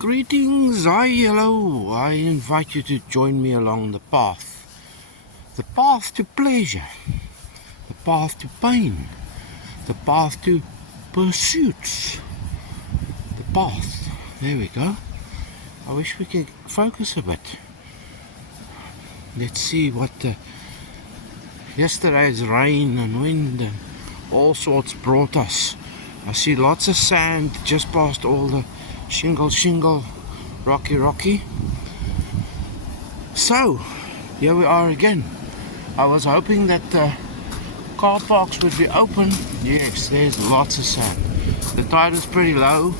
Greetings, hello. I invite you to join me along the path. The path to pleasure, the path to pain, the path to pursuits, the path. There we go. I wish we could focus a bit. Let's see what yesterday's rain and wind and all sorts brought us. I see lots of sand just past all the shingle, rocky. So, here we are again. I was hoping that car parks would be open. Yes, there's lots of sand. The tide is pretty low.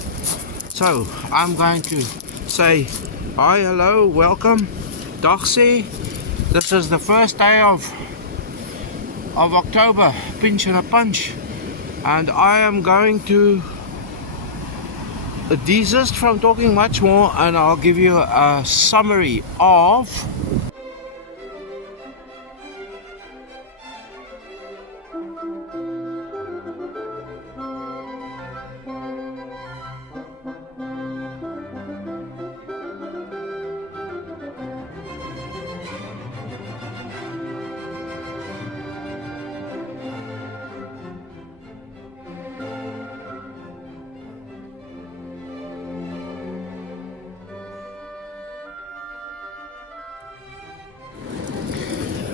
So, I'm going to say hi, hello, welcome, Dagse. This is the first day of October, pinch and a punch. And I am going to desist from talking much more, and I'll give you a summary of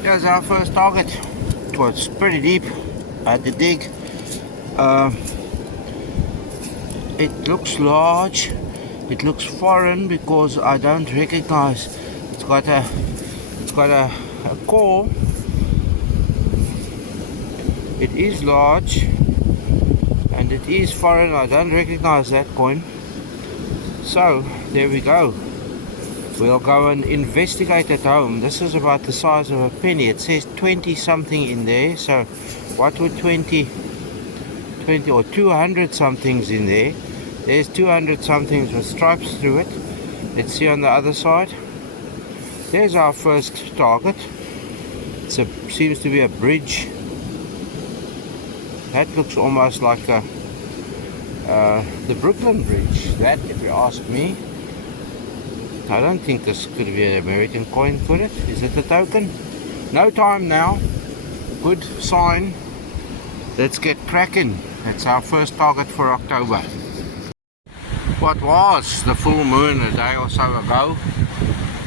here's our first target. It was pretty deep. I had to dig. It looks large. It looks foreign because I don't recognize. It's got a core. It is large and it is foreign. I don't recognize that coin. So there we go. We'll go and investigate at home. This is about the size of a penny. It says 20 something in there. So what would 20 or 200 somethings in there? There's 200 somethings with stripes through it. Let's see on the other side. There's our first target. Seems to be a bridge. That looks almost like the Brooklyn Bridge. That, if you ask me. I don't think this could be an American coin, could it? Is it a token? No time now. Good sign. Let's get cracking. That's our first target for October. What was the full moon a day or so ago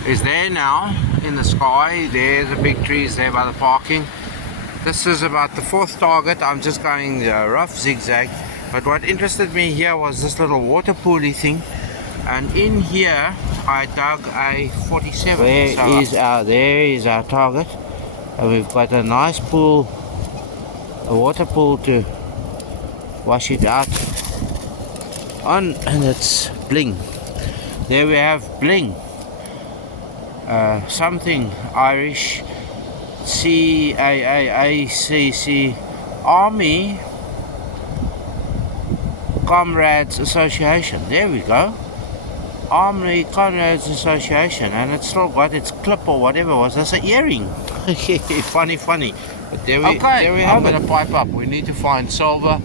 is there now in the sky. There, the big trees there by the parking. This is about the fourth target. I'm just going rough zigzag. But what interested me here was this little water pooly thing. And in here I dug a 47. There is our target. And we've got a nice pool, a water pool to wash it out on, and it's bling. There we have bling. Something Irish CAACC Army Comrades Association. There we go. Army Comrades Association, and it's still got its clip or whatever. Was this an earring? funny. But there we have it. I'm gonna pipe up. We need to find silver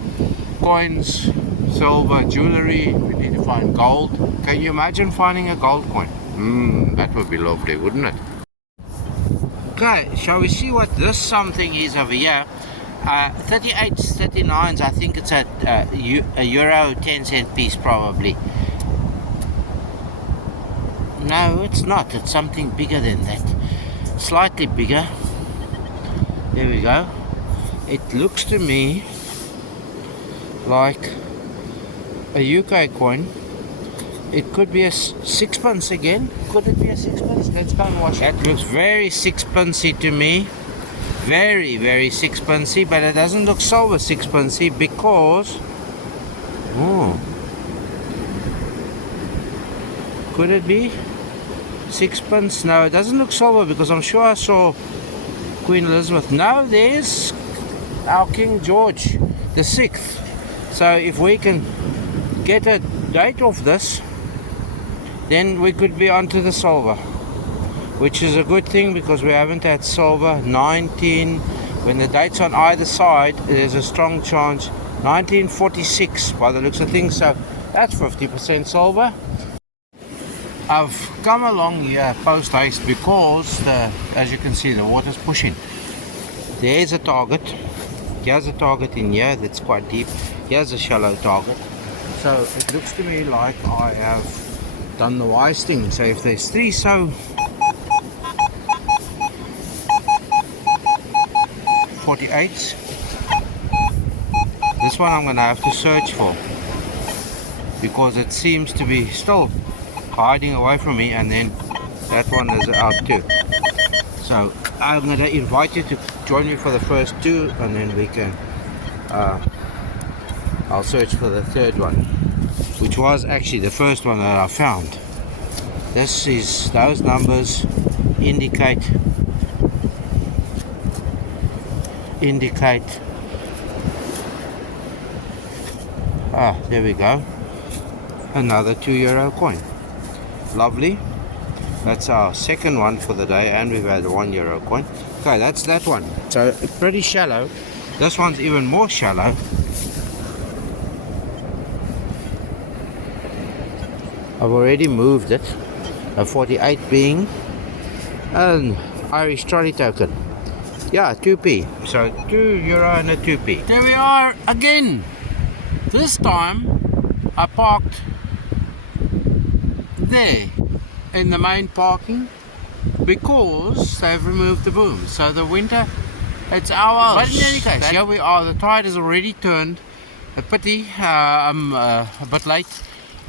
coins, silver jewelry. We need to find gold. Can you imagine finding a gold coin? That would be lovely, wouldn't it? Okay, shall we see what this something is over here? 38s, 39s. I think it's a euro 10-cent piece probably. No, it's not. It's something bigger than that. Slightly bigger. There we go. It looks to me like a UK coin. It could be a sixpence again. Could it be a sixpence? Let's go and watch. That looks very sixpencey to me. Very, very sixpencey, but it doesn't look silver sixpencey because... Could it be sixpence? No, it doesn't look silver because I'm sure I saw Queen Elizabeth. No, there's our King George the 6th. So if we can get a date of this, then we could be onto the silver, which is a good thing because we haven't had silver. 19, when the date's on either side, there's a strong chance 1946 by the looks of things. So that's 50% silver. I've come along here post haste because as you can see, the water's pushing. There's a target. Here's a target in here that's quite deep. Here's a shallow target. So it looks to me like I have done the wise thing. So if there's 3 so 48s, this one I'm gonna have to search for because it seems to be still hiding away from me, and then that one is out too. So I'm going to invite you to join me for the first 2, and then we can I'll search for the third one, which was actually the first one that I found. This is, those numbers indicate there we go, another €2 coin. Lovely. That's our second one for the day, and we've had a €1 coin. Okay, that's that one. So pretty shallow. This one's even more shallow. I've already moved it. A 48 being an Irish trolley token. Yeah, 2p. So €2 and a 2p. There we are again. This time I parked there in the main parking because they've removed the boom. So the winter, it's ours. But in any case, here we are. The tide has already turned. A pity, I'm a bit late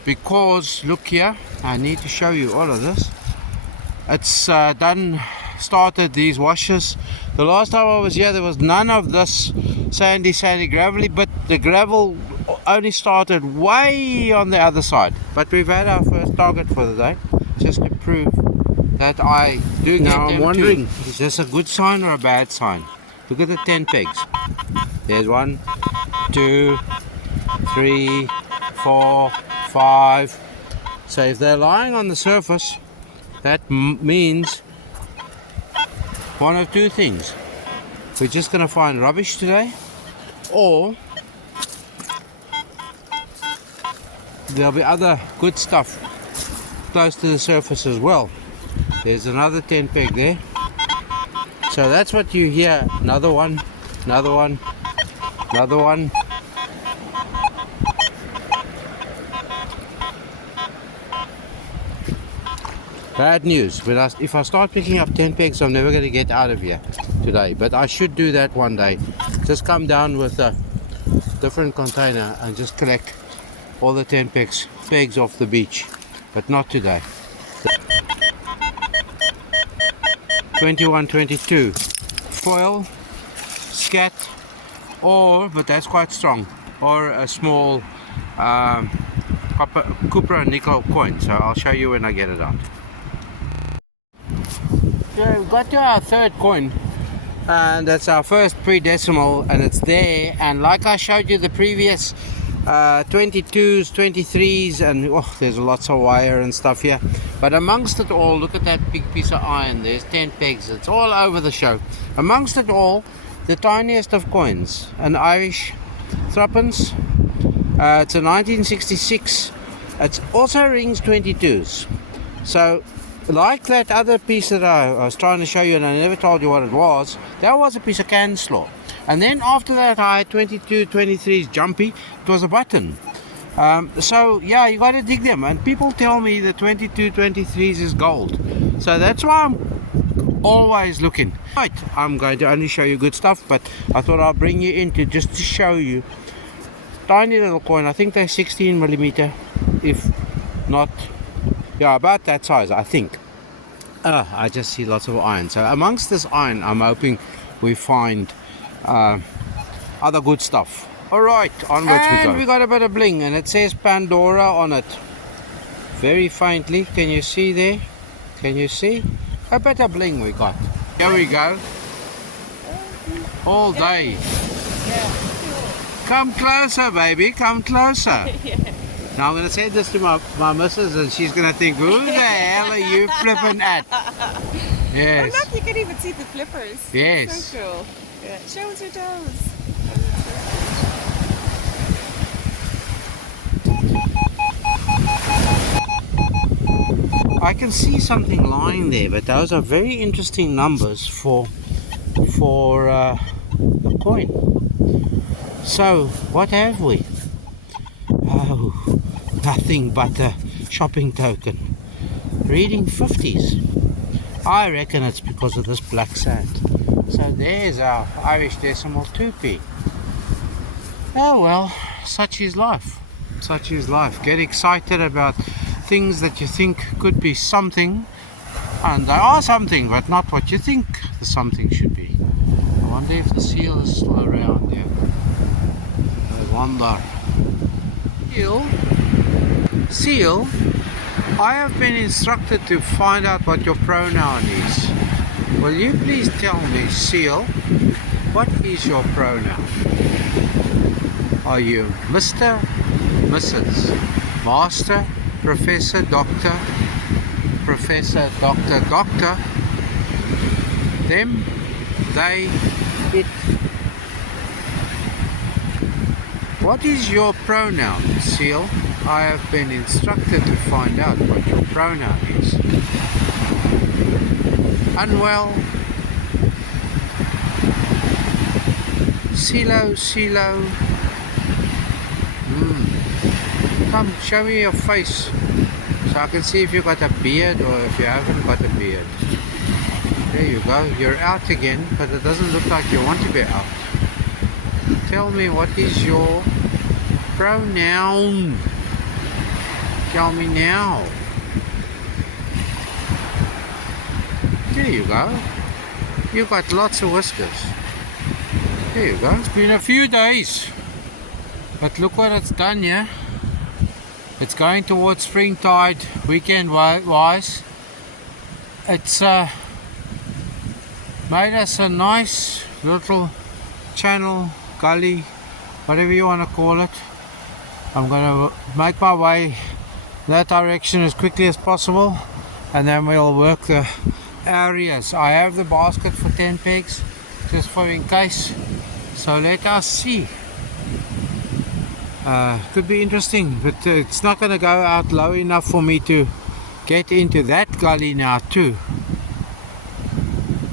because look here, I need to show you all of this. It's started these washes. The last time I was here there was none of this sandy gravelly, but the gravel only started way on the other side. But we've had our first target for the day, just to prove that I do. Now I'm wondering, is this a good sign or a bad sign? Look at the 10 pegs. There's 1, 2, 3, 4, 5. So if they're lying on the surface, that means one of 2 things. We're just going to find rubbish today, or there'll be other good stuff close to the surface as well. There's another 10 peg there. So that's what you hear. Another one, another one, another one. Bad news. If I start picking up 10 pegs, I'm never going to get out of here today. But I should do that one day. Just come down with a different container and just collect all the 10 pegs off the beach. But not today. 21, 22. Foil, scat, but that's quite strong, or a small copper and nickel coin. So I'll show you when I get it out. So we've got to our third coin, and that's our first pre-decimal, and it's there. And like I showed you the previous 22s, 23s, and there's lots of wire and stuff here. But amongst it all, look at that big piece of iron. There's 10 pegs. It's all over the show. Amongst it all, the tiniest of coins, an Irish threepence. It's a 1966. It also rings 22s. So like that other piece that I was trying to show you and I never told you what it was, that was a piece of can slaw. And then after that I had 22, 23s jumpy. It was a button. So yeah, you got to dig them. And people tell me the 22, 23s is gold. So that's why I'm always looking. Right, I'm going to only show you good stuff, but I thought I'll bring you in just to show you. Tiny little coin. I think they're 16 millimeter, if not, yeah, about that size, I think. I just see lots of iron. So amongst this iron, I'm hoping we find other good stuff. Alright, onwards we go. And we got a bit of bling, and it says Pandora on it. Very faintly. Can you see there? Can you see? A bit of bling we got. Here we go. All day. Come closer, baby. Come closer. Now I'm going to say this to my missus, and she's going to think, who the hell are you flipping at? Yes. Oh, look, you can even see the flippers. Yes. So cool. Yeah. Show us your toes. I can see something lying there, but those are very interesting numbers for a coin. So what have we? Oh, nothing but a shopping token. Reading 50s. I reckon it's because of this black sand. So there's our Irish decimal 2p. Oh well, such is life. Such is life. Get excited about things that you think could be something, and they are something, but not what you think the something should be. I wonder if the seal is still around here. I wonder. Seal, I have been instructed to find out what your pronoun is. Will you please tell me, Seal, what is your pronoun? Are you Mr., Mrs., Master, Professor, Doctor, Professor, Doctor, Doctor, them, they, it? What is your pronoun, Seal? I have been instructed to find out what your pronoun is. Unwell. Silo. Come, show me your face so I can see if you got a beard or if you haven't got a beard. There you go. You're out again, but it doesn't look like you want to be out. Tell me, what is your pronoun? Tell me now. There you go. You got lots of whiskers. There you go. It's been a few days, but look what it's done, yeah? It's going towards springtide, weekend wise. It's made us a nice little channel, gully, whatever you want to call it. I'm going to make my way that direction as quickly as possible, and then we'll work the areas. I have the basket for 10 pegs just for in case, so let us see. Could be interesting, but it's not going to go out low enough for me to get into that gully now too,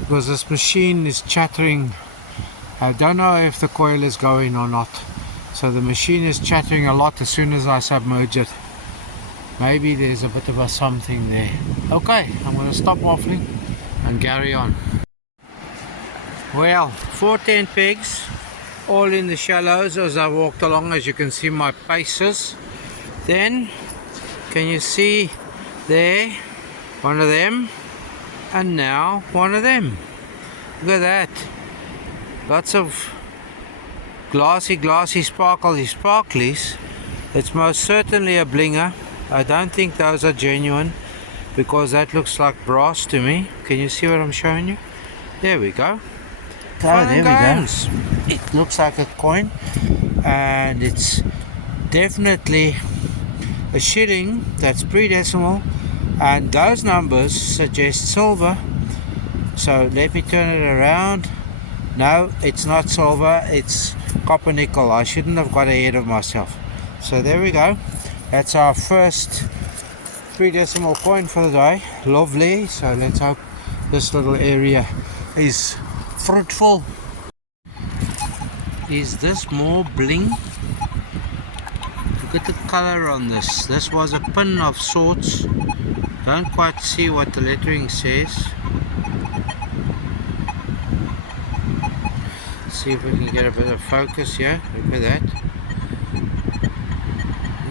because this machine is chattering. I don't know if the coil is going or not, so the machine is chattering a lot as soon as I submerge it. Maybe there's a bit of a something there. Okay, I'm going to stop waffling and carry on. Well, 410 pegs, all in the shallows as I walked along. As you can see my paces. Then, can you see there, one of them, and now one of them. Look at that. Lots of glassy, sparklies. It's most certainly a blinger. I don't think those are genuine, because that looks like brass to me. Can you see what I'm showing you? There we go. Oh, there we go. It looks like a coin, and it's definitely a shilling. That's pre-decimal, and those numbers suggest silver. So let me turn it around. No, it's not silver, it's copper nickel. I shouldn't have got ahead of myself. So there we go. That's our first pre-decimal coin for the day. Lovely. So let's hope this little area is fruitful. Is this more bling? Look at the color on this. This was a pin of sorts. Don't quite see what the lettering says. See if we can get a bit of focus here. Look at that.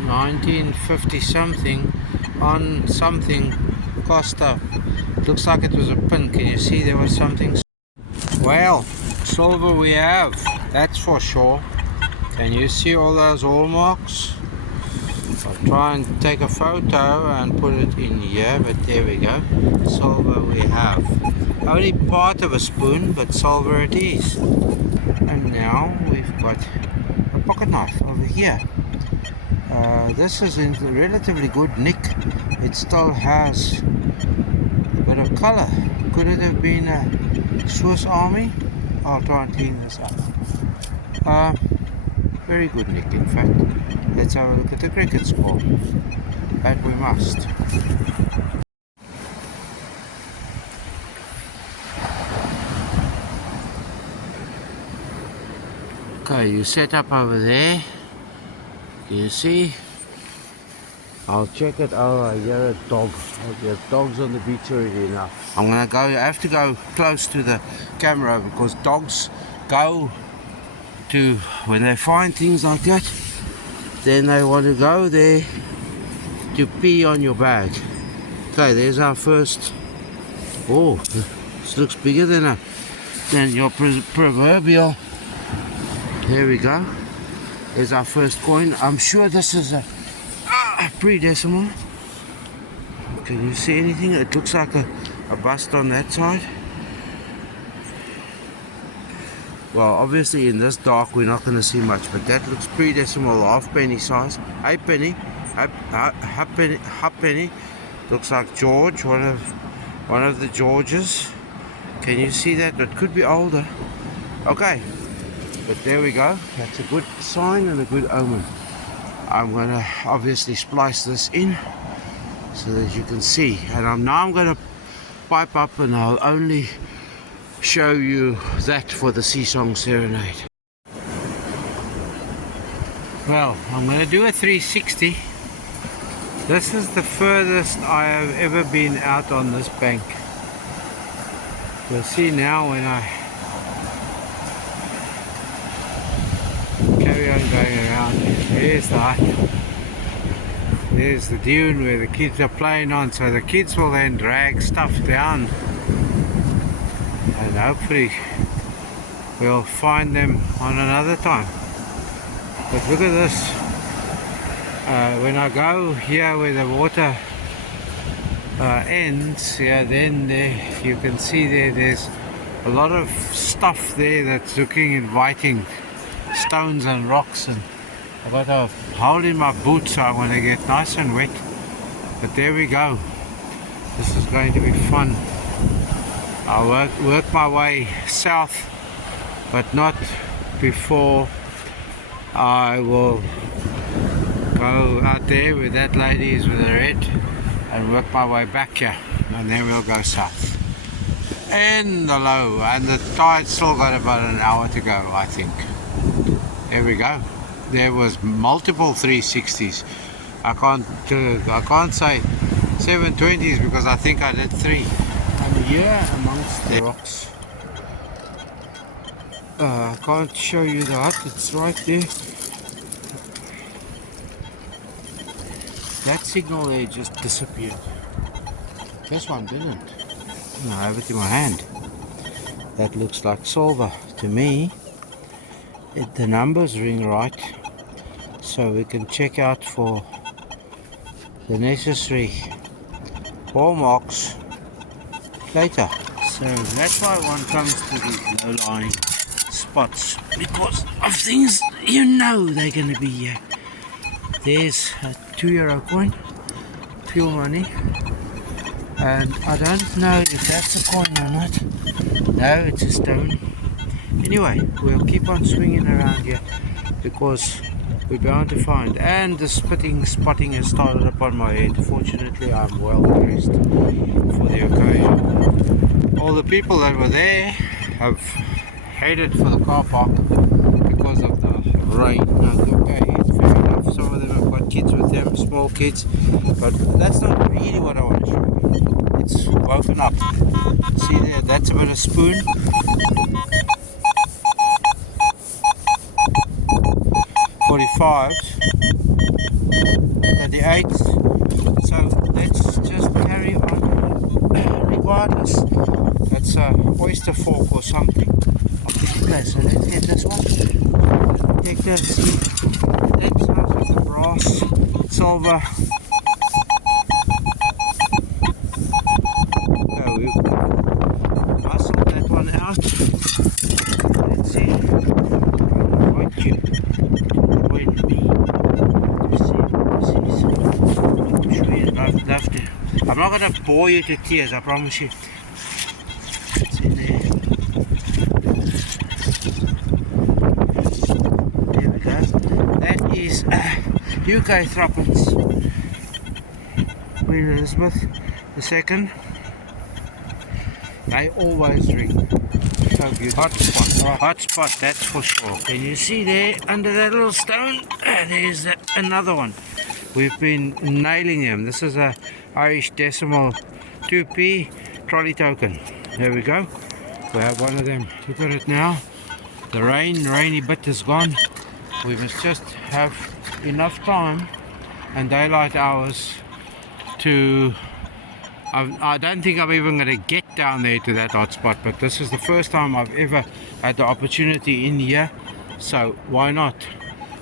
1950 something on something Costa. Looks like it was a pin. Can you see there was something? Well, silver we have, that's for sure. Can you see all those hallmarks? I'll try and take a photo and put it in here, but there we go. Silver we have. Only part of a spoon, but silver it is. And now we've got a pocket knife over here. This is in relatively good nick. It still has a bit of color. Could it have been a Swiss Army? I'll try and clean this up. Very good nick, in fact. Let's have a look at the cricket score. That we must. Okay, you set up over there. Can you see? I'll check it. Oh, I hear a dog. There's dogs on the beach already now. I'm gonna go. I have to go close to the camera because dogs go to, when they find things like that, then they want to go there to pee on your bag. Okay, there's our first. Oh, this looks bigger than your proverbial. There we go. There's our first coin. I'm sure this is a pre-decimal. Can you see anything? It looks like a bust on that side. Well, obviously in this dark we're not going to see much, but that looks pre-decimal, half penny size. Half penny. Looks like George, one of the Georges. Can you see that? It could be older. Okay, but there we go. That's a good sign and a good omen. I'm going to obviously splice this in so that you can see. And I'm going to pipe up, and I'll only show you that for the Sea Song Serenade. Well, I'm going to do a 360. This is the furthest I have ever been out on this bank. You'll see now when I carry on going around. There's the hut. There's the dune where the kids are playing on, so the kids will then drag stuff down and hopefully we'll find them on another time. But look at this. When I go here where the water ends, yeah, then there you can see there's a lot of stuff there that's looking inviting, stones and rocks, and I've got a hole in my boot so I want to get nice and wet. But there we go. This is going to be fun. I'll work my way south, but not before I will go out there where that lady is with the red and work my way back here, and then we'll go south. And the low, and the tide's still got about an hour to go, I think. There we go. There was multiple 360s. I can't say 720s because I think I did 3. I'm here amongst the rocks. I can't show you the hut, it's right there. That signal there just disappeared. This one didn't. I have it in my hand. That looks like silver to me. The numbers ring right, so we can check out for the necessary hallmarks later. So that's why one comes to these low-lying spots, because of things you know they're going to be here. There's a €2 coin, fuel money, and I don't know if that's a coin or not. No, it's a stone. Anyway, we'll keep on swinging around here because we're bound to find. And the spotting has started upon my head. Fortunately, I'm well dressed for the occasion. All the people that were there have headed for the car park because of the rain. Okay, it's fair enough. Some of them have got kids with them, small kids, but that's not really what I want to show you. It's woken up. See there, that's a bit of spoon. 45s, 38s, so let's just carry on regardless. That's a oyster fork or something. Okay, so let's get this one. Take the tips out of the brass, silver. So we've muscled that one out. Let's see. Quite cute. I'm not going to bore you to tears, I promise you. It's in there. There we go. That is UK threepence. Queen Elizabeth II. They always drink. So beautiful. Hot spot, that's for sure. Can you see there under that little stone? There's another one. We've been nailing them. This is a Irish decimal 2p trolley token. There we go. We have one of them. Look at it now. The rainy bit is gone. We must just have enough time and daylight hours to... I don't think I'm even going to get down there to that hot spot, but this is the first time I've ever had the opportunity in here, so why not?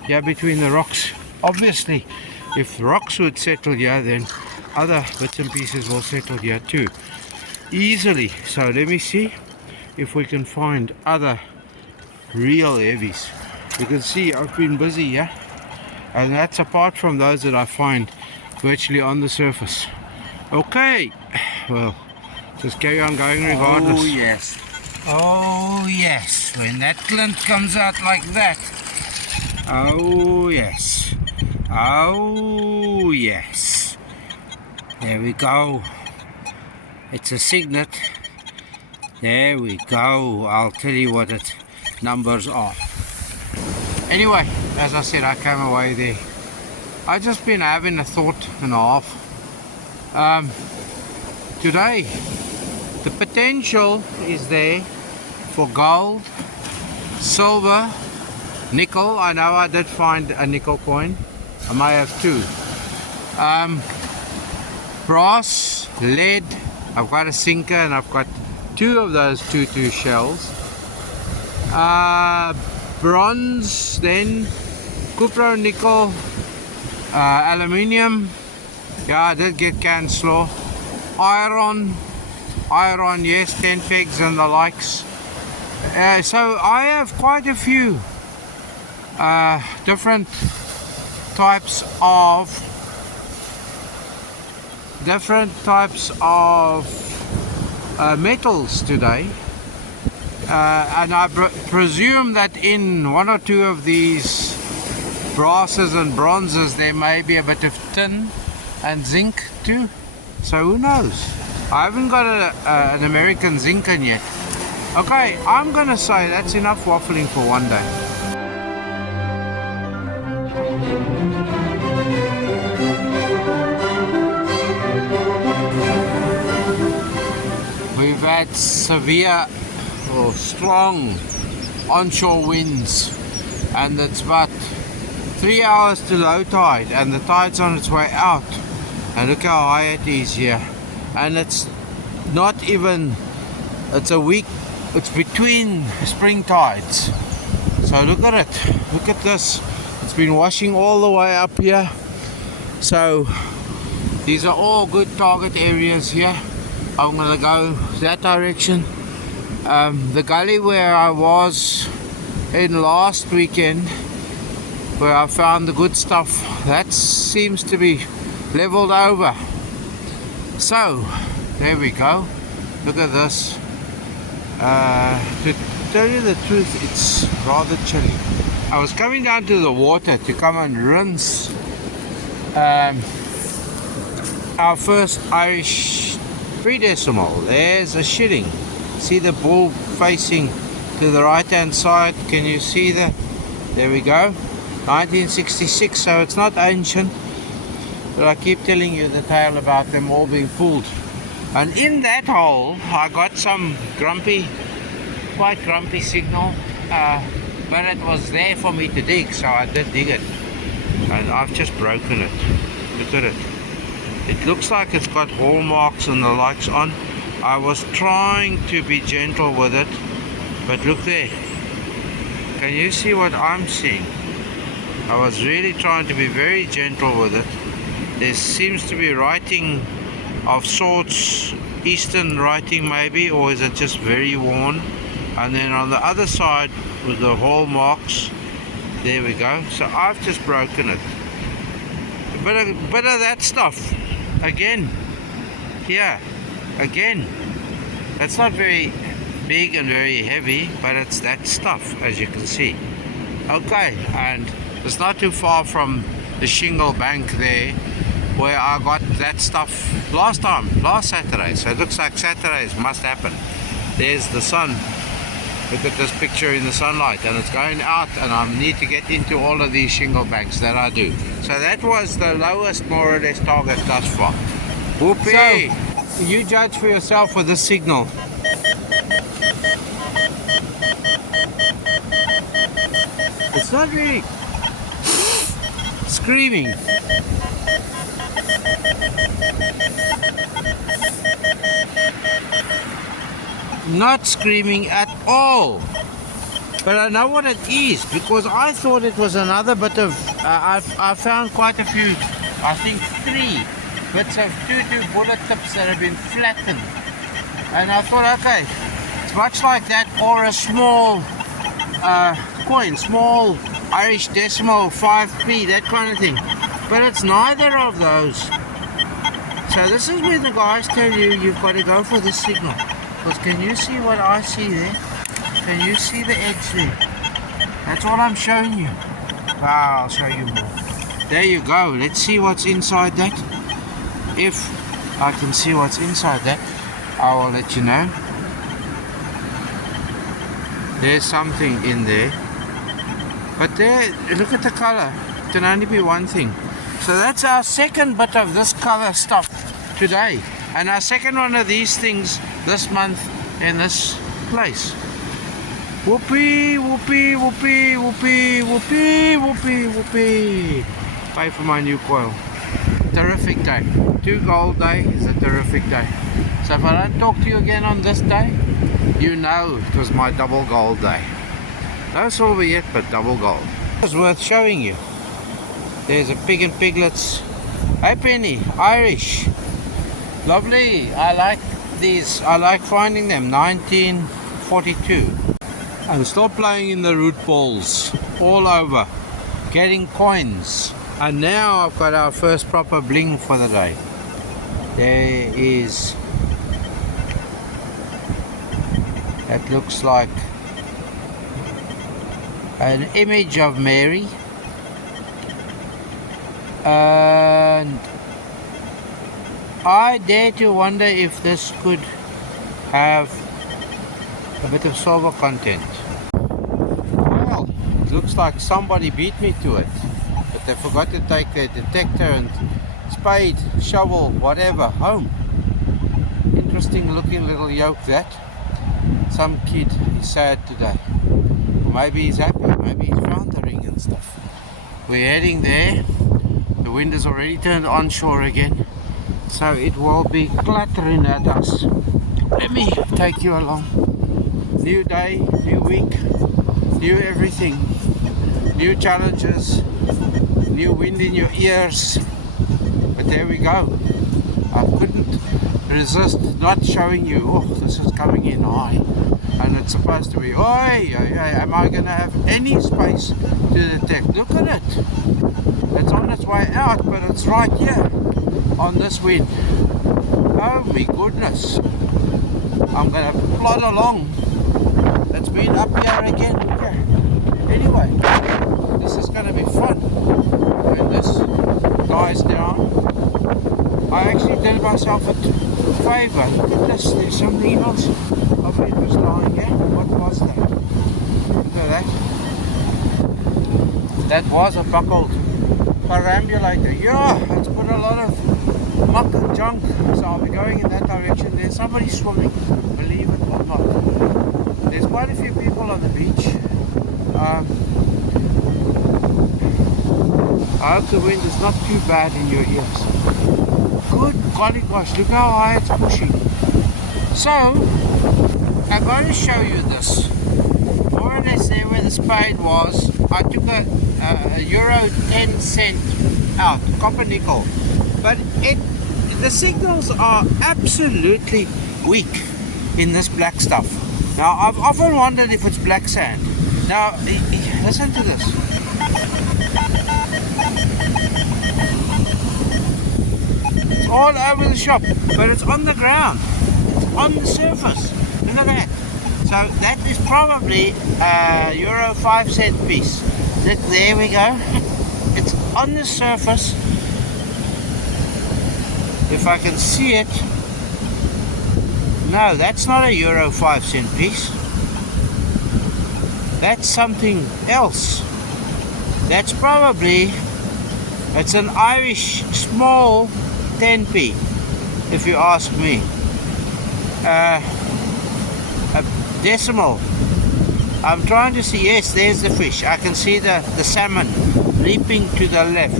Here between the rocks. Obviously, if rocks would settle here, then other bits and pieces will settle here too, easily. So let me see if we can find other real heavies. You can see I've been busy here, and that's apart from those that I find virtually on the surface. Okay, well, just carry on going regardless. Oh yes. Oh yes, when that glint comes out like that. Oh yes. Oh yes. There we go. It's a signet. There we go. I'll tell you what its numbers are. Anyway, as I said, I came away there. I've just been having a thought and a half. Today, the potential is there for gold, silver, nickel. I know I did find a nickel coin. I may have two. Brass, lead. I've got a sinker and I've got two of those 2-2 shells. Bronze, then cupro, nickel, aluminium. Yeah, I did get can slaw. Iron, yes, 10 pegs and the likes. So I have quite a few different types of metals today, and I presume that in one or two of these brasses and bronzes there may be a bit of tin and zinc too, so who knows. I haven't got an American zinc-in yet. Okay, I'm gonna say that's enough waffling for one day. We've had severe or strong onshore winds, and it's about 3 hours to low tide, and the tide's on its way out. And look how high it is here. And it's not even, it's a week, it's between spring tides. So look at it, look at this. It's been washing all the way up here. So these are all good target areas here. I'm gonna go that direction. The gully where I was in last weekend, where I found the good stuff, that seems to be leveled over. So there we go. Look at this. To tell you the truth, it's rather chilly. I was coming down to the water to come and rinse our first Irish 3 decimal. There's a shilling. See the bull facing to the right hand side? Can you see the, there we go, 1966, so it's not ancient, but I keep telling you the tale about them all being pulled. And in that hole I got some grumpy, quite grumpy signal, but it was there for me to dig, so I did dig it, and I've just broken it. Look at it. It looks like it's got hallmarks and the likes on. I was trying to be gentle with it, but look there. Can you see what I'm seeing? I was really trying to be very gentle with it. There seems to be writing of sorts, Eastern writing maybe, or is it just very worn? And then on the other side with the hallmarks, there we go. So I've just broken it. A bit of that stuff again here again. It's not very big and very heavy, but it's that stuff, as you can see. Okay, and it's not too far from the shingle bank there, where I got that stuff last Saturday. So it looks like Saturdays must happen. There's the sun. Look at this picture in the sunlight, and it's going out, and I need to get into all of these shingle banks that I do. So that was the lowest, more or less, target thus far. Whoopee! So, you judge for yourself with this signal. It's not really screaming. Not screaming at all. But I know what it is, because I thought it was another bit of I found quite a few, I think 3 bits of 2 bullet tips that have been flattened, and I thought, okay, it's much like that, or a small coin, small Irish decimal, 5p, that kind of thing. But it's neither of those. So this is where the guys tell you you've got to go for the signal. Because can you see what I see there? Can you see the edge there? That's what I'm showing you. Wow, I'll show you more. There you go. Let's see what's inside that. If I can see what's inside that, I will let you know. There's something in there. But there, look at the color. It can only be one thing. So that's our second bit of this color stuff today. And our second one of these things this month in this place. Whoopee, whoopee, whoopee, whoopee, whoopee, whoopee, whoopee. Pay for my new coil. Terrific day. 2 gold day is a terrific day. So if I don't talk to you again on this day, you know it was my double gold day. No silver yet, but double gold. It's worth showing you. There's a pig and piglets. Hey Penny, Irish. Lovely. I like these. I like finding them. 1942. I'm still playing in the root balls all over, getting coins. And now I've got our first proper bling for the day. There is, that looks like an image of Mary, and I dare to wonder if this could have a bit of silver content. Well, it looks like somebody beat me to it, but they forgot to take their detector and spade, shovel, whatever, home. Interesting looking little yoke that. Some kid is sad today. Or maybe he's happy, maybe he's found the ring and stuff. We're heading there. The wind has already turned onshore again, so it will be clattering at us. Let me take you along. New day, new week, new everything. New challenges, new wind in your ears. But there we go. I couldn't resist not showing you. Oh, this is coming in high. And it's supposed to be, oi, am I going to have any space to detect? Look at it. It's on its way out, but it's right here on this wind. Oh my goodness. I'm going to plod along. It's been up here again. Anyway, this is going to be fun when this dies down. I actually did myself a favor. Look at this. There's something else of interest lying here. What was that? Look at that. That was a buckled perambulator. Yeah, it's put a lot of muck and junk. So I'll be going in that direction. There's somebody swimming, believe it or not. There's quite a few people on the beach. I hope the wind is not too bad in your ears. Good golly gosh, look how high it's pushing. So, I'm going to show you this. More or less there where the spade was, I took a euro 10 cent out, copper nickel. But the signals are absolutely weak in this black stuff. Now, I've often wondered if it's black sand. Now, listen to this. It's all over the shop, but it's on the ground. It's on the surface. Look at that. So that is probably a euro 5 cent piece. There we go. It's on the surface. if I can see it. No, that's not a Euro 5 cent piece. That's something else. That's probably, it's an Irish small 10p, if you ask me. A decimal. I'm trying to see, yes, there's the fish. I can see the salmon leaping to the left.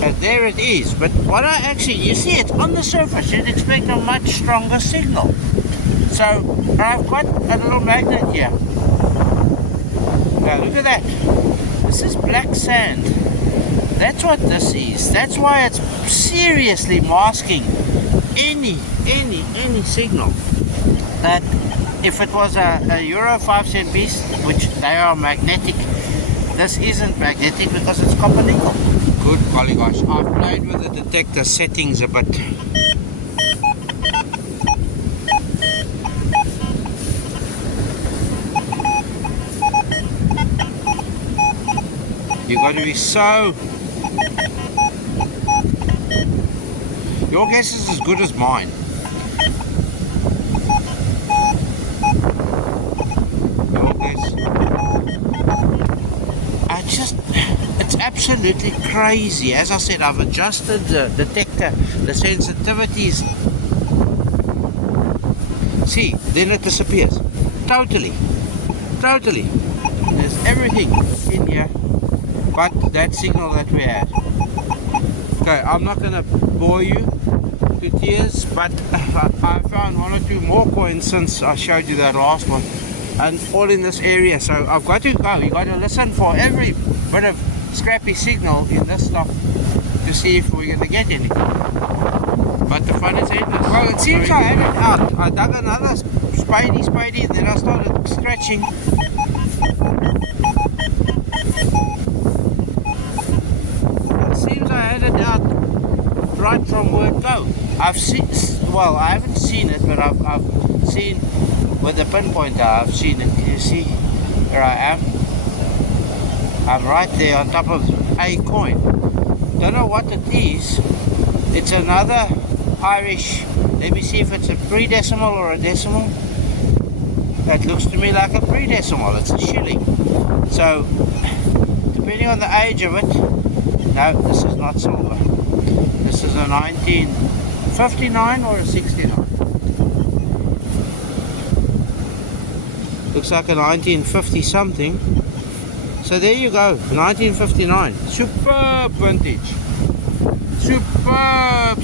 And there it is. But what I actually, you see it on the surface, you'd expect a much stronger signal. So I've got a little magnet here. Now look at that. This is black sand. That's what this is. That's why it's seriously masking any signal. That if it was a Euro 5 cent piece, which they are magnetic, this isn't magnetic because it's copper nickel. Good golly gosh, I've played with the detector settings a bit. You got to be so... Your guess is as good as mine. Your guess. It's absolutely crazy. As I said, I've adjusted the detector, the sensitivities. See, then it disappears. Totally. There's everything in here but that signal that we had. Okay, I'm not going to bore you to tears, but I found one or two more coins since I showed you that last one, and all in this area. So I've got to go. You got to listen for every bit of scrappy signal in this stuff to see if we're going to get any. But the fun is endless. Well, it seems I had it out. I dug another spadey, then I started scratching. Seems I had it out right from word go. I've seen, well, I haven't seen it, but I've seen with the pinpointer. I've seen it. You see, here I am. I'm right there on top of a coin. Don't know what it is. It's another Irish. Let me see if it's a pre-decimal or a decimal. That looks to me like a pre-decimal. It's a shilling. So, depending on the age of it. No, this is not silver. This is a 1959 or a 69. Looks like a 1950 something. So there you go, 1959. Superb vintage. Superb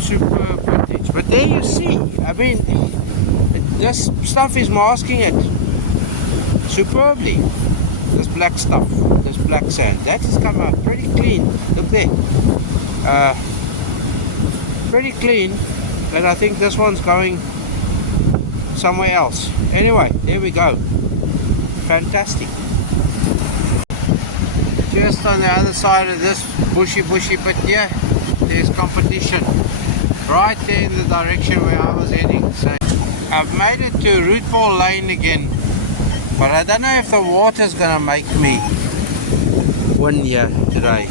vintage. But there you see, I mean, this stuff is masking it superbly. This black stuff, this black sand, that has come out pretty clean. Look there, pretty clean. And I think this one's going somewhere else. Anyway, there we go. Fantastic. Just on the other side of this bushy bit here, there's competition. Right there in the direction where I was heading. So I've made it to Root Ball Lane again. But I don't know if the water's gonna make me win here today.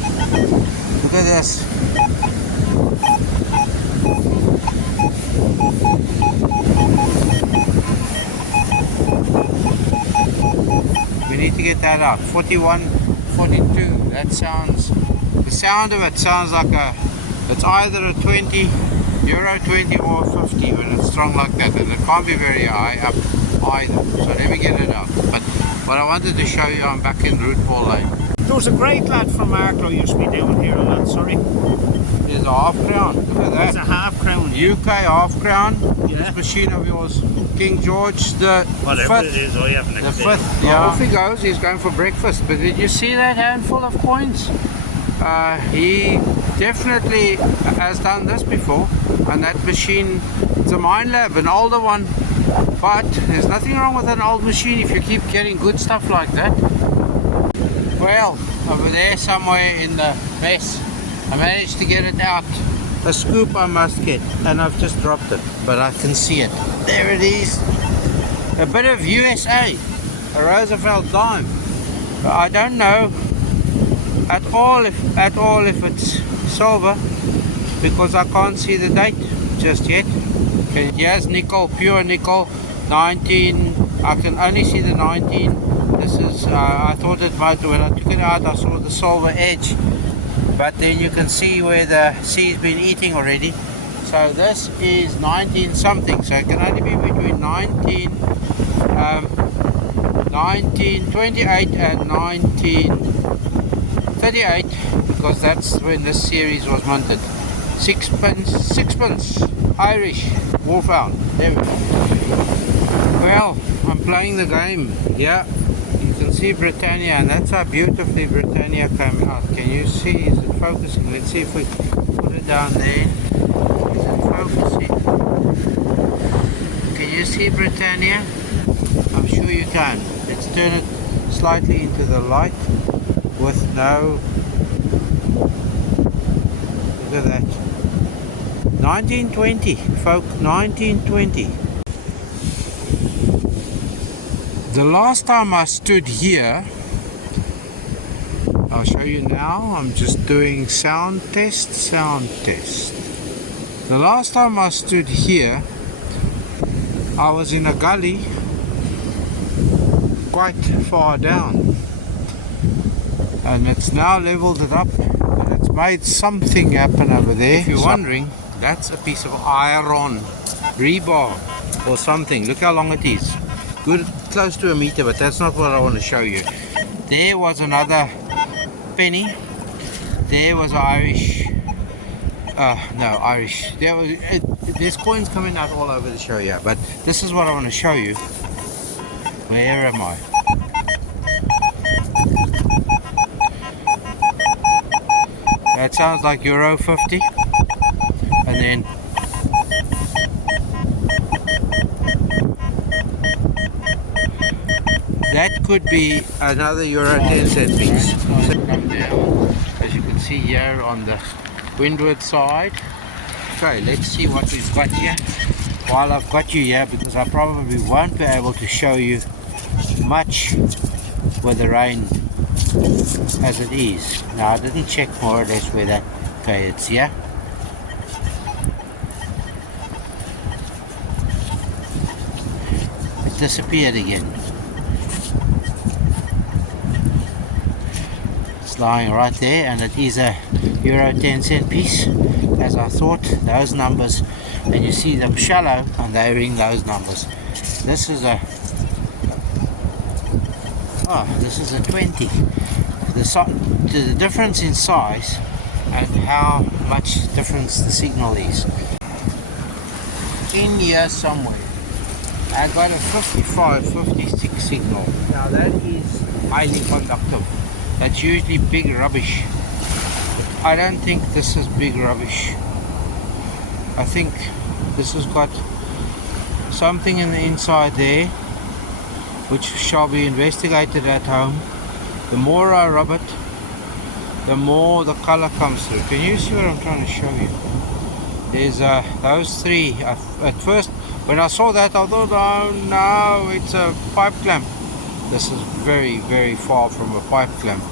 Look at this. We need to get that out. 41, 42. That sounds, the sound of it sounds like it's either a 20, Euro 20 or 50 when it's strong like that. And it can't be very high up either. So let me get it out. But what I wanted to show you, I'm back in Root Ball Lane. There was a great lad from Arklow used to be down here a lot, sorry. There's a half crown. Look at that. It's a half crown. UK half crown. Yeah. This machine of yours, King George the Whatever fifth. it is, I haven't The explained. fifth. Yeah. Off he goes. He's going for breakfast. But did you see that handful of coins? He definitely has done this before. And that machine, it's a Mine Lab, an older one. But there's nothing wrong with an old machine if you keep getting good stuff like that. Well, over there somewhere in the mess, I managed to get it out. A scoop I must get, and I've just dropped it, but I can see it. There it is. A bit of USA, a Roosevelt dime. But I don't know at all if it's silver. because I can't see the date just yet. Okay, here's nickel, pure nickel, 19. I can only see the 19. This is, I thought it might, when I took it out, I saw the silver edge. But then you can see where the sea's been eating already. So this is 19 something. So it can only be between 1928 and 1938, because that's when this series was minted. Sixpence, Irish, Wolfhound. There we go. Well, I'm playing the game. Yeah, you can see Britannia, and that's how beautifully Britannia came out. Can you see? Is it focusing? Let's see if we put it down there. Is it focusing? Can you see Britannia? I'm sure you can. Let's turn it slightly into the light with no. Look at that. 1920, folk, 1920. The last time I stood here, I'll show you now. I'm just doing sound test. The last time I stood here, I was in a gully quite far down, and it's now leveled it up, and it's made something happen over there. If you're wondering, that's a piece of iron rebar or something. Look how long it is. Good, close to a meter, but that's not what I want to show you. There was another penny. There was Irish. No, Irish. There's coins coming out all over the show, yeah. But this is what I want to show you. Where am I? That sounds like Euro 50. And then that could be another Euro 10 cent piece. So come down, as you can see here on the windward side. Okay, let's see what we've got here. While I've got you here, because I probably won't be able to show you much with the rain as it is. Now I didn't check more or less where that, okay, it's here. It disappeared again. It's lying right there, and it is a Euro 10 cent piece, as I thought. Those numbers, and you see them shallow, and they're in those numbers. This is a, this is a 20. The difference in size and how much difference the signal is. In here somewhere, I got a 55, 56 signal. Now that is highly conductive. That's usually big rubbish. I don't think this is big rubbish. I think this has got something in the inside there which shall be investigated at home. The more I rub it, the more the color comes through. Can you see what I'm trying to show you? There's those three. At first, when I saw that, I thought, oh no, it's a pipe clamp. This is very, very far from a pipe clamp.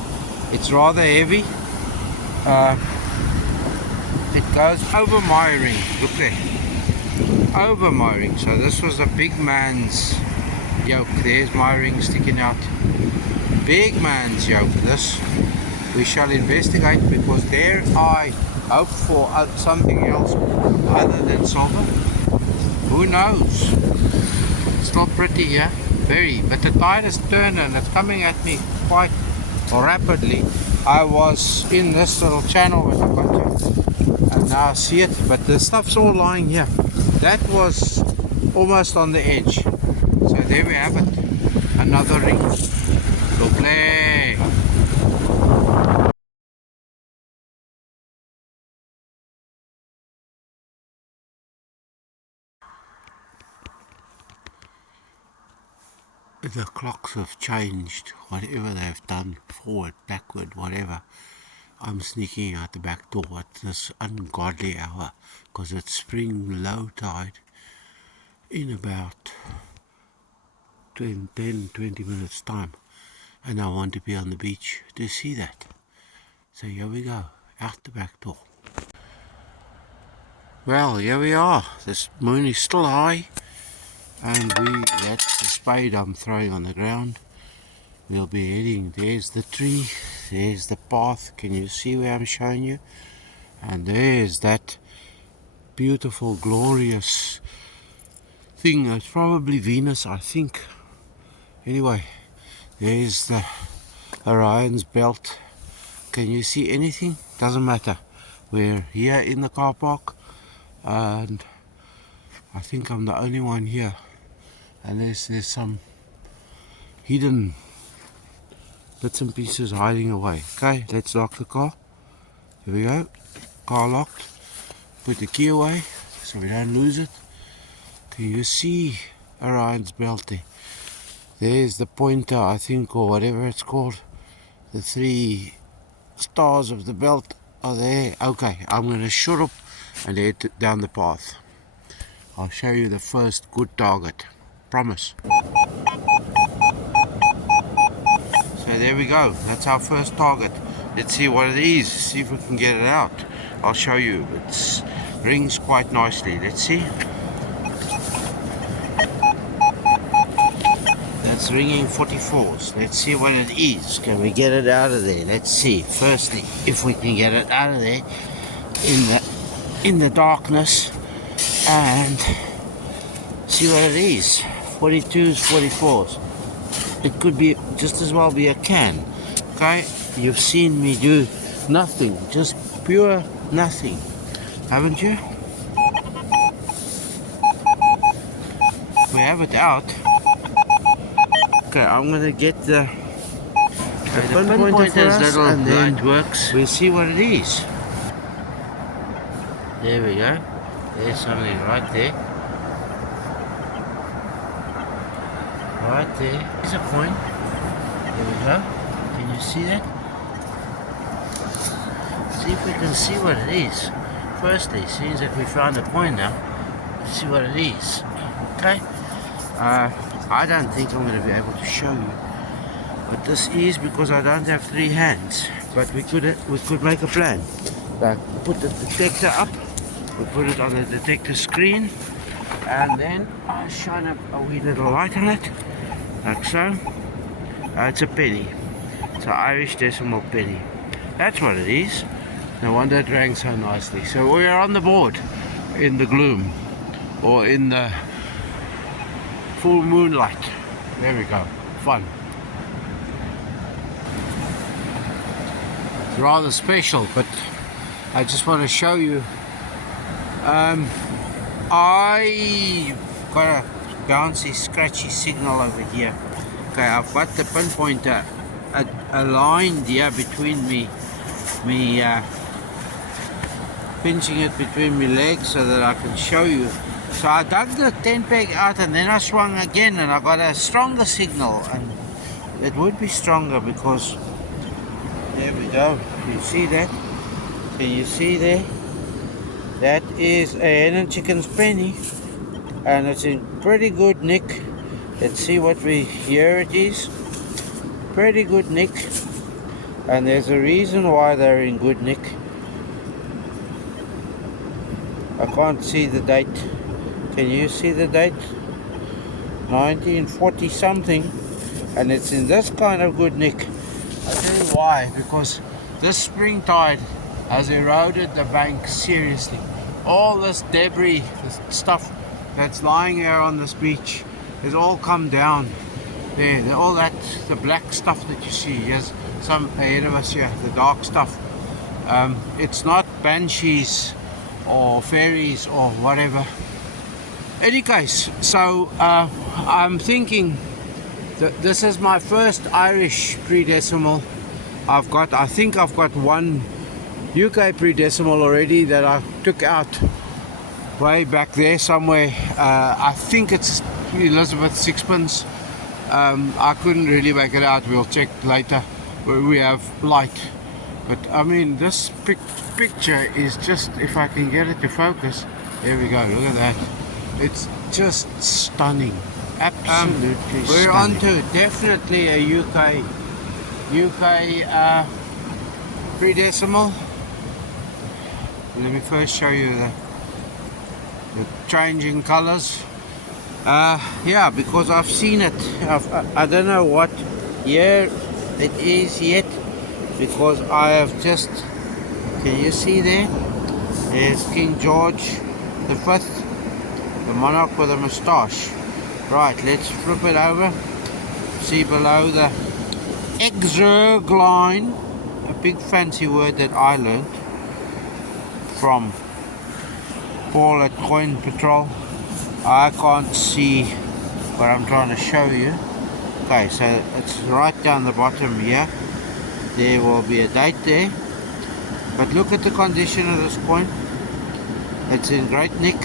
It's rather heavy. It goes over my ring. Look there. Over my ring. So this was a big man's yoke. There's my ring sticking out. Big man's yoke. This we shall investigate, because there I hope for something else other than silver. Who knows? It's not pretty here. Very. But the tide has turned and it's coming at me quite rapidly. I was in this little channel when I got you, and now I see it, but the stuff's all lying here. That was almost on the edge. So there we have it. Another ring. Go play. The clocks have changed, whatever they've done, forward, backward, whatever. I'm sneaking out the back door at this ungodly hour, because it's spring low tide in about 10, 20 minutes time, and I want to be on the beach to see that. So here we go, out the back door. Well, here we are. This moon is still high, and that's the spade I'm throwing on the ground. We'll be heading. There's the tree, there's the path. Can you see where I'm showing you? And there's that beautiful, glorious thing. It's probably Venus, I think. Anyway, there's the Orion's belt. Can you see anything? Doesn't matter. We're here in the car park, and I think I'm the only one here. And there's some hidden bits and pieces hiding away. Okay, let's lock the car. Here we go. Car locked. Put the key away so we don't lose it. Can you see Orion's belt there? There's the pointer, I think, or whatever it's called. The 3 stars of the belt are there. Okay, I'm going to shut up and head down the path. I'll show you the first good target. Promise. So there we go. That's our first target. Let's see what it is. See if we can get it out. I'll show you. It rings quite nicely. Let's see. That's ringing 44s. Let's see what it is. Can we get it out of there? Let's see. Firstly, if we can get it out of there in the darkness, and see what it is. 42s, 44s. It could be just as well be a can. Okay, you've seen me do nothing, just pure nothing, haven't you? We have it out. Okay, I'm gonna get the pinpointer's little and then light works. We'll see what it is. There we go. There's something right there. Right there. There's a coin. There we go. Can you see that? See if we can see what it is. Firstly, seems that we found a coin now. Let's see what it is. Okay. I don't think I'm going to be able to show you what this is because I don't have 3 hands. But we could make a plan. Like put the detector up, we put it on the detector screen, and then I shine up a wee little light on it, like so. It's a penny. It's an Irish decimal penny. That's what it is. No wonder it rang so nicely. So we're on the board in the gloom, or in the full moonlight. There we go. Fun. It's rather special, but I just want to show you. I got a bouncy, scratchy signal over here. Okay, I've got the pinpointer aligned here between me pinching it between my legs so that I can show you. So I dug the 10 peg out and then I swung again and I got a stronger signal, and it would be stronger because there we go. You see that? Can you see there? That is a hen and chicken's penny, and it's in pretty good nick. Let's see what here it is. Pretty good nick, and there's a reason why they're in good nick. I can't see the date. Can you see the date? 1940 something, and it's in this kind of good nick. I'll tell you why. Because this spring tide has eroded the bank seriously. All this debris, this stuff that's lying here on this beach, has all come down. There, all that, the black stuff that you see. Here's some ahead of us here, the dark stuff. It's not banshees or fairies or whatever. Any case, so I'm thinking that this is my first Irish pre-decimal. I think I've got one UK pre-decimal already that I took out way back there somewhere. I think it's Elizabeth sixpence. I couldn't really make it out. We'll check later where we have light. But I mean, this picture is just, if I can get it to focus, there we go, look at that. It's just stunning. Absolutely we're stunning. On to definitely a UK pre-decimal. Let me first show you changing colors. Yeah, because I've seen it. I don't know what year it is yet, because I have just, can you see there? There's King George the Fifth, the monarch with a moustache. Right, let's flip it over. See below the exerg line, a big fancy word that I learned from Paul at Coin Patrol. I can't see what I'm trying to show you. Okay, so it's right down the bottom here. There will be a date there. But look at the condition of this coin. It's in great nick.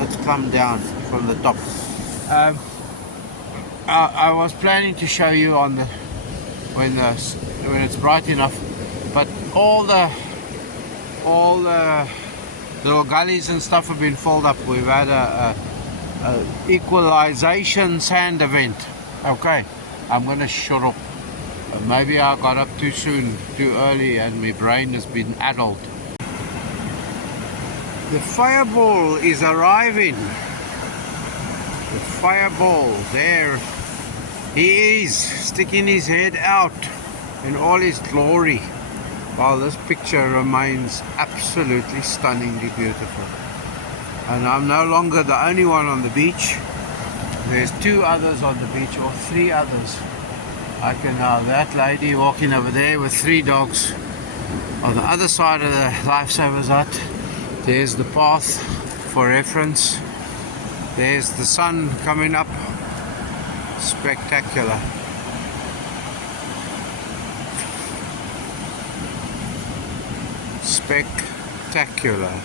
It's come down from the top. I was planning to show you on the when it's bright enough, but all the little gullies and stuff have been filled up. We've had a equalization sand event. Okay, I'm gonna shut up. Maybe I got up too soon, too early, and my brain has been addled. The fireball is arriving. The fireball, there he is, sticking his head out in all his glory, while this picture remains absolutely stunningly beautiful. And I'm no longer the only one on the beach. There's 2 others on the beach, or 3 others. I can now, that lady walking over there with 3 dogs on the other side of the lifesavers hut. There's the path for reference. There's the sun coming up. Spectacular. Spectacular.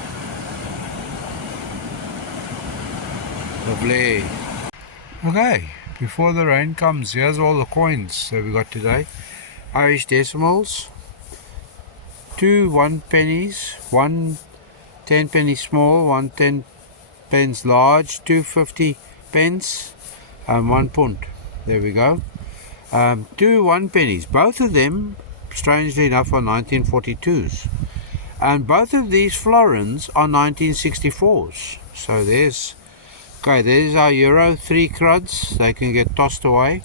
Lovely. Okay, before the rain comes, here's all the coins that we got today. Irish decimals, 2 1 pennies, 1 10 penny small, 1 10 pence large, 2 50 pence, and 1 pound. There we go. 2 1 pennies. Both of them, strangely enough, are 1942s. And both of these florins are 1964s. So there's our euro, 3 cruds. They can get tossed away.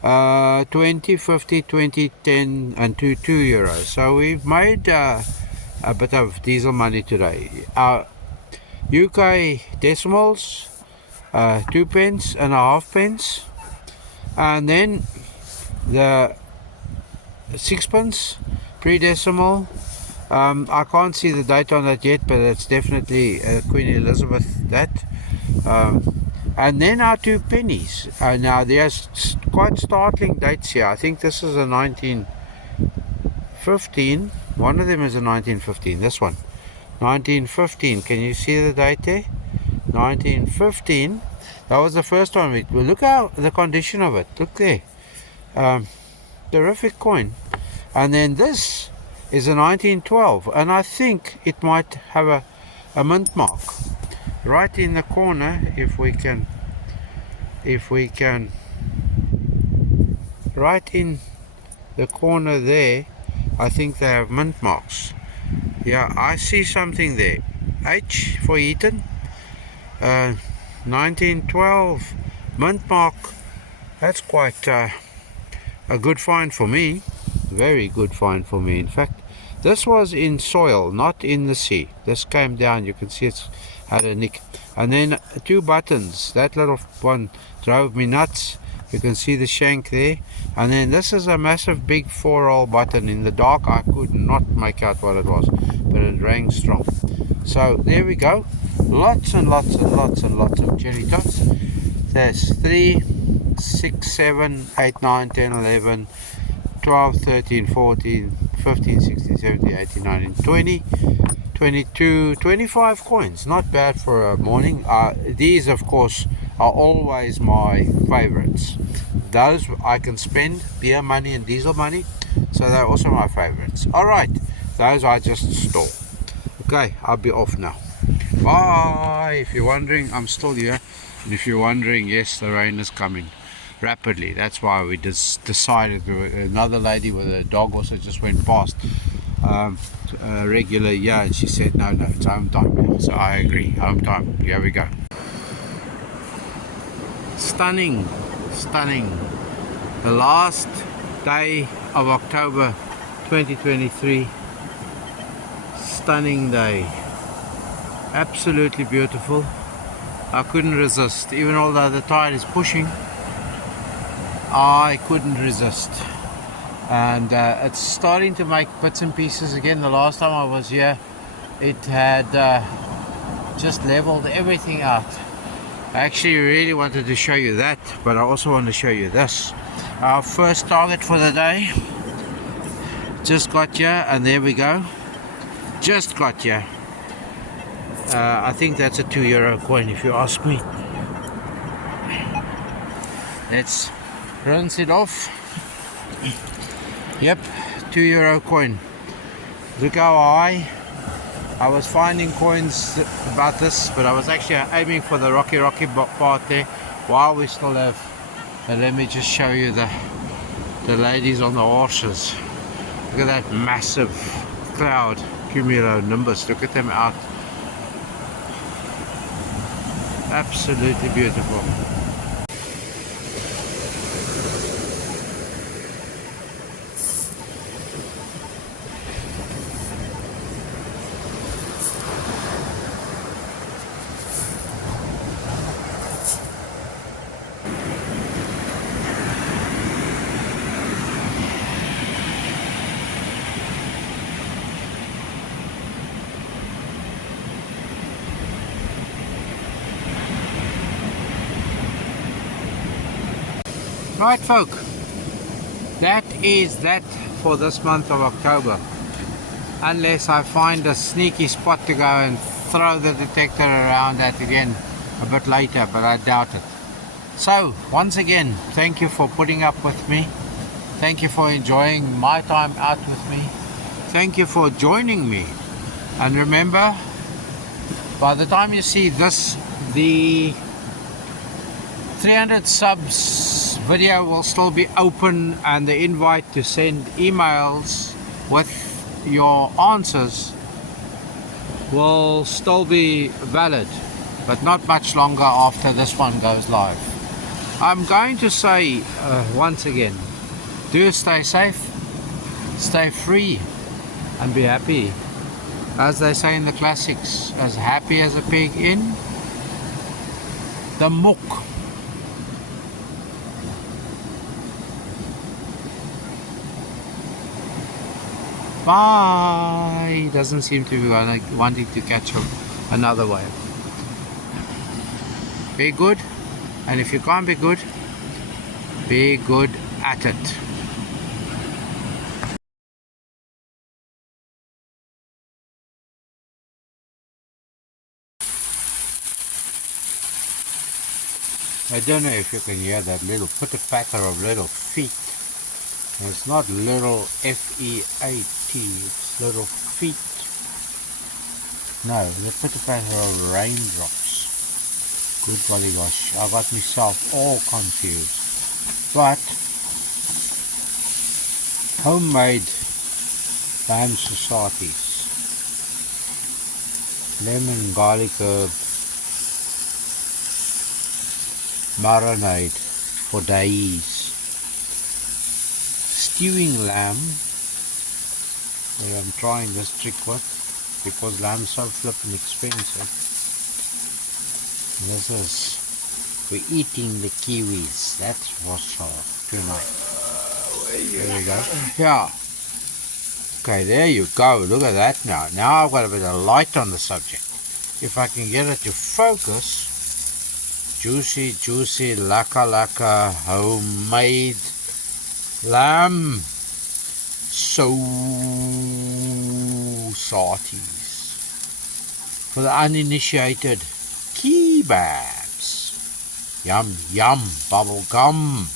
20, 50, 20, 10, and 2 euros. So we've made a bit of diesel money today. Our UK decimals, 2 pence and a half pence, and then the 6 pence pre-decimal. I can't see the date on that yet, but it's definitely Queen Elizabeth that. And then our 2 pennies. Now there's quite startling dates here. I think this is a 1915. One of them is a 1915. This one, 1915. Can you see the date there? 1915. That was the first one. Well, look how the condition of it. Look there. Terrific coin. And then this is a 1912, and I think it might have a mint mark right in the corner. If we can, right in the corner there, I think they have mint marks. Yeah, I see something there. H for Eaton, 1912 mint mark. That's quite a good find for me. Very good find for me. In fact, this was in soil, not in the sea. This came down. You can see it's had a nick. And then 2 buttons. That little one drove me nuts. You can see the shank there. And then this is a massive big 4-roll button. In the dark I could not make out what it was, but it rang strong. So there we go. Lots and lots and lots and lots of cherry tots. There's 3, 6, 7, 8, 9, 10, 11, 12, 13, 14, 15, 16, 17, 18, 19, 20, 22, 25 coins. Not bad for a morning. These, of course, are always my favorites. Those I can spend beer money and diesel money, so they're also my favorites. Alright, those I just store. Okay, I'll be off now. Bye. If you're wondering, I'm still here. And if you're wondering, yes, the rain is coming rapidly. That's why we decided. Another lady with a dog also just went past. regular year, and she said no, it's home time now. So I agree, home time. Here we go. Stunning. The last day of October 2023. Stunning day. Absolutely beautiful. I couldn't resist, even although the tide is pushing. I couldn't resist. And it's starting to make bits and pieces again. The last time I was here, it had just leveled everything out. I actually really wanted to show you that, but I also want to show you this. Our first target for the day just got here, and there we go. Just got here. I think that's a €2 coin, if you ask me. Let's rinse it off. Yep, €2 coin. Look how high. I was finding coins about this, but I was actually aiming for the rocky part there while we still have. And let me just show you the ladies on the horses. Look at that massive cloud, cumulonimbus. Look at them out. Absolutely beautiful. Right, folk, that is that for this month of October, unless I find a sneaky spot to go and throw the detector around at again a bit later, but I doubt it. So once again, thank you for putting up with me. Thank you for enjoying my time out with me. Thank you for joining me. And remember, by the time you see this, the 300 subs video will still be open, and the invite to send emails with your answers will still be valid, but not much longer after this one goes live. I'm going to say once again, do stay safe, stay free, and be happy. As they say in the classics, as happy as a pig in the muck. Bye. Doesn't seem to be wanting to catch another wave. Be good, and if you can't be good at it. I don't know if you can hear that little pitter-patter of little feet. It's not little F-E-A-T, it's little feet. No, the pitter-patter of raindrops. Good golly gosh, I got myself all confused. But homemade lamb sausages, lemon garlic herb marinade for days. Stewing lamb, where I'm trying this trick with, because lamb's so flippin' expensive. This is, we're eating the kiwis. That's what's tonight. There we go. Yeah. Okay, there you go. Look at that now. Now I've got a bit of light on the subject. If I can get it to focus. Juicy, juicy, laka, homemade lamb sausages for the uninitiated. Kebabs. Yum, yum, bubble gum.